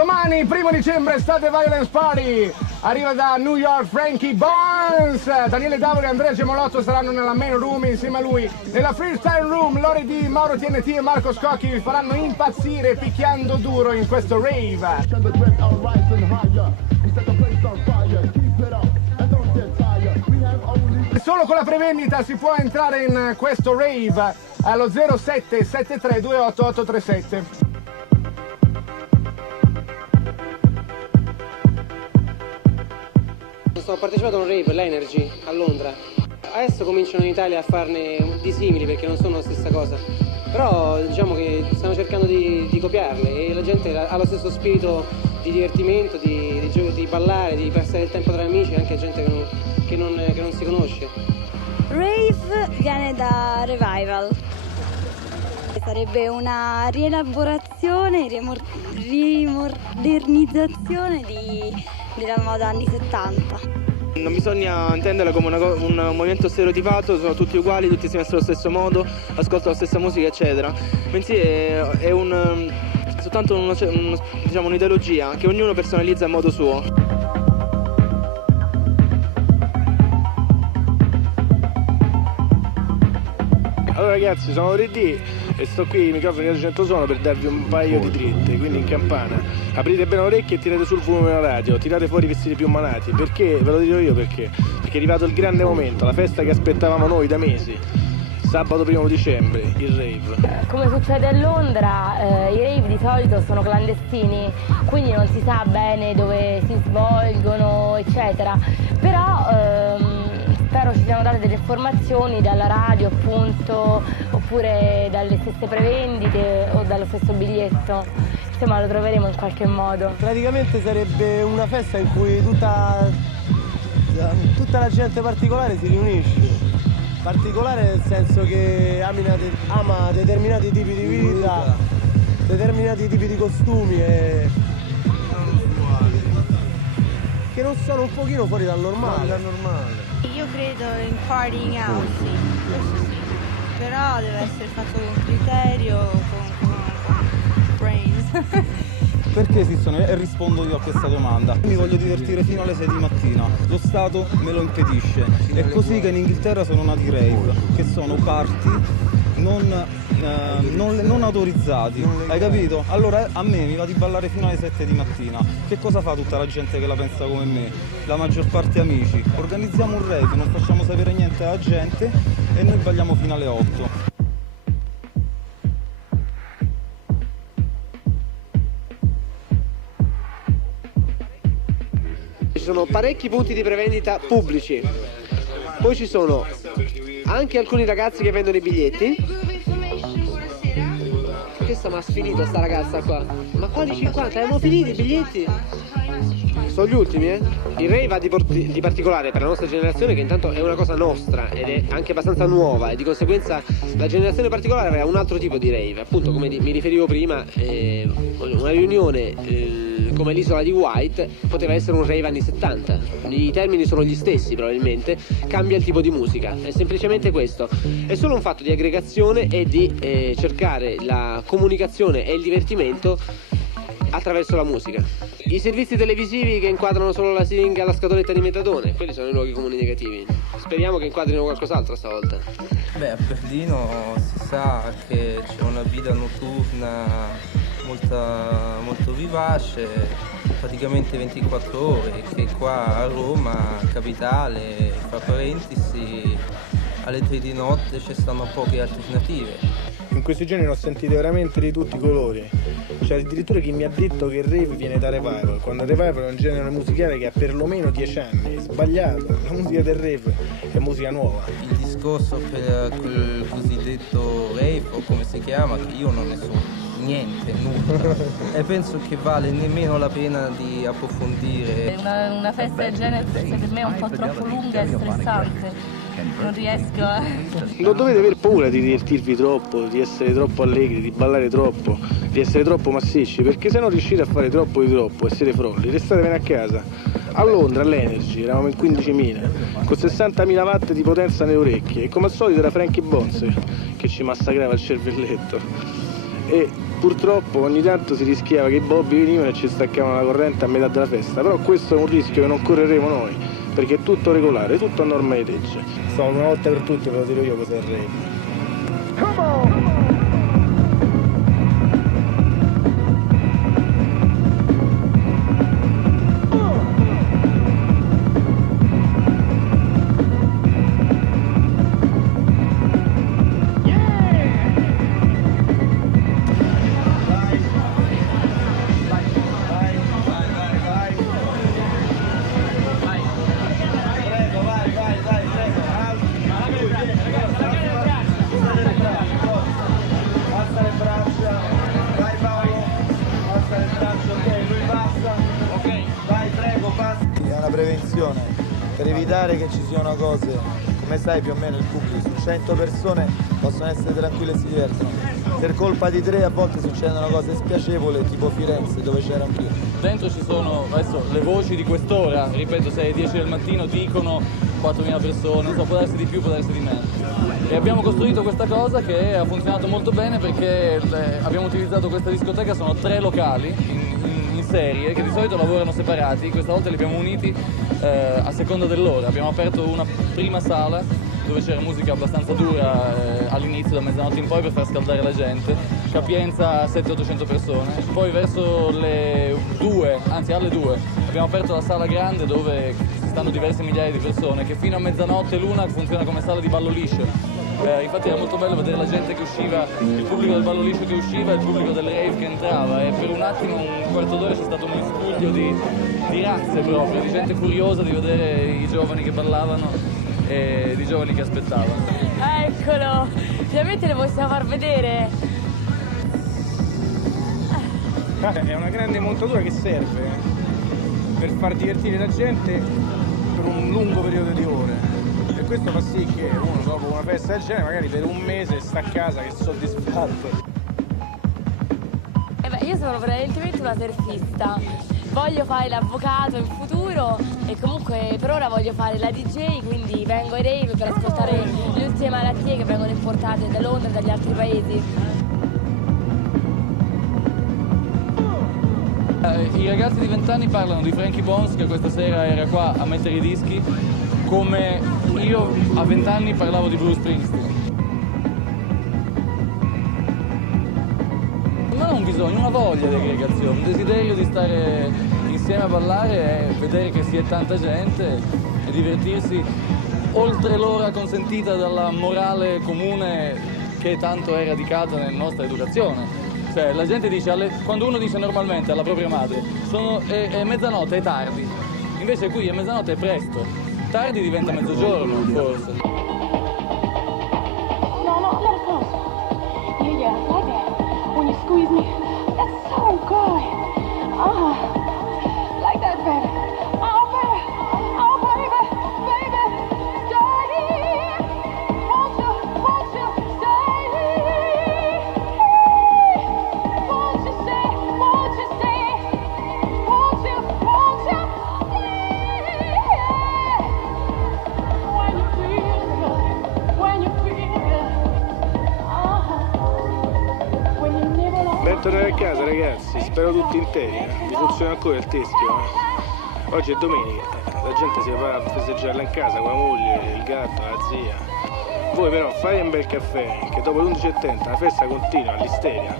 Domani, 1° dicembre, Estate Violence Party. Arriva da New York Frankie Bones. Daniele Davoli e Andrea Gemolotto saranno nella main room insieme a lui. Nella freestyle room, Lori D, Mauro TNT e Marco Scocchi vi faranno impazzire picchiando duro in questo rave. Solo con la prevendita si può entrare in questo rave allo 0773288837. Ho partecipato a un rave, l'Energy, a Londra. Adesso cominciano in Italia a farne di simili perché non sono la stessa cosa. Però diciamo che stiamo cercando di copiarle e la gente ha lo stesso spirito di divertimento, di ballare, di passare il tempo tra amici, anche gente che non si conosce. Rave viene da Revival. Sarebbe una rielaborazione, rimodernizzazione della moda anni 70. Non bisogna intenderla come un movimento stereotipato, sono tutti uguali, tutti si vestono allo stesso modo, ascoltano la stessa musica, eccetera. Bensì è soltanto diciamo, un'ideologia che ognuno personalizza a modo suo. Allora ragazzi, sono 3D e sto qui ai microfoni di Centro Suono per darvi un paio di dritte, quindi in campana. Aprite bene le orecchie e tirate sul volume della radio, tirate fuori i vestiti più manati. Perché? Ve lo dirò io perché. Perché è arrivato il grande momento, la festa che aspettavamo noi da mesi. Sabato 1° dicembre, il rave. Come succede a Londra, i rave di solito sono clandestini, quindi non si sa bene dove si svolgono, eccetera. Però spero ci siano date delle informazioni dalla radio, appunto, oppure dalle stesse prevendite o dallo stesso biglietto. Insomma, lo troveremo in qualche modo. Praticamente sarebbe una festa in cui tutta la gente particolare si riunisce. Particolare nel senso che ama determinati tipi di vita, determinati tipi di costumi e che non sono un pochino fuori dal normale. Io credo in partying out, sì, questo sì. Però deve essere fatto con criterio, con brains. Perché esistono? E rispondo io a questa domanda. Mi voglio divertire fino alle 6 di mattina, lo Stato me lo impedisce. È così che in Inghilterra sono nati i rave, che sono party non autorizzati, hai capito? Allora a me mi va di ballare fino alle 7 di mattina. Che cosa fa tutta la gente che la pensa come me? La maggior parte amici. Organizziamo un rave, non facciamo sapere niente alla gente e noi balliamo fino alle 8. Ci sono parecchi punti di prevendita pubblici, poi ci sono anche alcuni ragazzi che vendono i biglietti. Questa mi ha sfinito sta ragazza qua. Ma quali 50? Abbiamo finito i biglietti? Sono gli ultimi, eh? Il rave ha di particolare per la nostra generazione che intanto è una cosa nostra ed è anche abbastanza nuova e di conseguenza la generazione particolare aveva un altro tipo di rave. Appunto, come mi riferivo prima, una riunione come l'isola di White poteva essere un rave anni 70. I termini sono gli stessi probabilmente, cambia il tipo di musica, è semplicemente questo. È solo un fatto di aggregazione e di cercare la comunicazione e il divertimento attraverso la musica. I servizi televisivi che inquadrano solo la siringa alla scatoletta di metadone, quelli sono i luoghi comuni negativi. Speriamo che inquadrino qualcos'altro stavolta. Beh, a Berlino si sa che c'è una vita notturna molto vivace, praticamente 24 ore, che qua a Roma, capitale, fra parentesi, alle 3 di notte ci stanno poche alternative. In questi giorni ne ho sentite veramente di tutti i colori. C'è addirittura chi mi ha detto che il rave viene da Revival, quando il Revival è un genere musicale che ha perlomeno 10 anni. È sbagliato, la musica del rave è musica nuova. Il discorso per quel cosiddetto rave, o come si chiama, che io non ne so niente, nulla, e penso che vale nemmeno la pena di approfondire. Una festa del genere per me è un po' troppo lunga e stressante. Non riesco a... Non dovete aver paura di divertirvi troppo, di essere troppo allegri, di ballare troppo, di essere troppo massicci, perché se non riuscite a fare troppo di troppo e siete frolli, restatevene a casa. A Londra, all'Energy, eravamo in 15.000, con 60.000 watt di potenza nelle orecchie, e come al solito era Frankie Bones che ci massacrava il cervelletto. e purtroppo ogni tanto si rischiava che i bobby venivano e ci staccavano la corrente a metà della festa, però questo è un rischio che non correremo noi, perché è tutto regolare, tutto a norma di legge. Insomma, una volta per tutte ve lo dirò io cos'è il rave. Prevenzione per evitare che ci siano cose, come sai più o meno il pubblico su 100 persone possono essere tranquille e si divertono, per colpa di 3 a volte succedono cose spiacevoli tipo Firenze dove c'era anch'io. Dentro ci sono adesso le voci di quest'ora, ripeto, se alle 10 del mattino dicono 4.000 persone, non so, può darsi di più, può darsi di meno. E abbiamo costruito questa cosa che ha funzionato molto bene perché abbiamo utilizzato questa discoteca, sono 3 locali in serie che di solito lavorano separati, questa volta li abbiamo uniti a seconda dell'ora. Abbiamo aperto una prima sala dove c'era musica abbastanza dura all'inizio, da mezzanotte in poi, per far scaldare la gente, capienza 700-800 persone. Poi verso le 2, anzi alle 2, abbiamo aperto la sala grande dove ci stanno diverse migliaia di persone, che fino a mezzanotte l'una funziona come sala di ballo liscio. Infatti era molto bello vedere la gente che usciva, il pubblico del ballo liscio che usciva e il pubblico del rave che entrava, e per un attimo, un quarto d'ora, c'è stato un miscuglio di razze proprio, di gente curiosa di vedere i giovani che ballavano e di giovani che aspettavano. Eccolo, finalmente le possiamo far vedere. È una grande montatura che serve per far divertire la gente per un lungo periodo di ore. E questo fa sì che uno dopo una festa del genere magari per un mese sta a casa che è soddisfatto. Io sono prevalentemente una surfista, voglio fare l'avvocato in futuro e comunque per ora voglio fare la DJ, quindi vengo ai rave per ascoltare le ultime malattie che vengono importate da Londra e dagli altri paesi. I ragazzi di 20 anni parlano di Frankie Bones, che questa sera era qua a mettere i dischi, come io a 20 anni parlavo di Bruce Springsteen. Ma non bisogno, una voglia di aggregazione, un desiderio di stare insieme a ballare e vedere che si è tanta gente e divertirsi oltre l'ora consentita dalla morale comune che tanto è radicata nella nostra educazione. Cioè, la gente dice, quando uno dice normalmente alla propria madre è mezzanotte, è tardi, invece qui è mezzanotte, è presto, tardi diventa mezzogiorno forse. No, let it go. Yeah, like that. When you squeeze me, that's so good. Like that, baby. Oh, baby, daddy. Won't you stay? Won't you stay? Won't you stay? Won't you? Bentornati a casa ragazzi, spero tutti interi, vi funziona ancora il teschio? Oggi è domenica, la gente si va a festeggiarla in casa con la moglie, il gatto, la zia. Voi però fate un bel caffè, che dopo l'11:30 la festa continua all'isteria.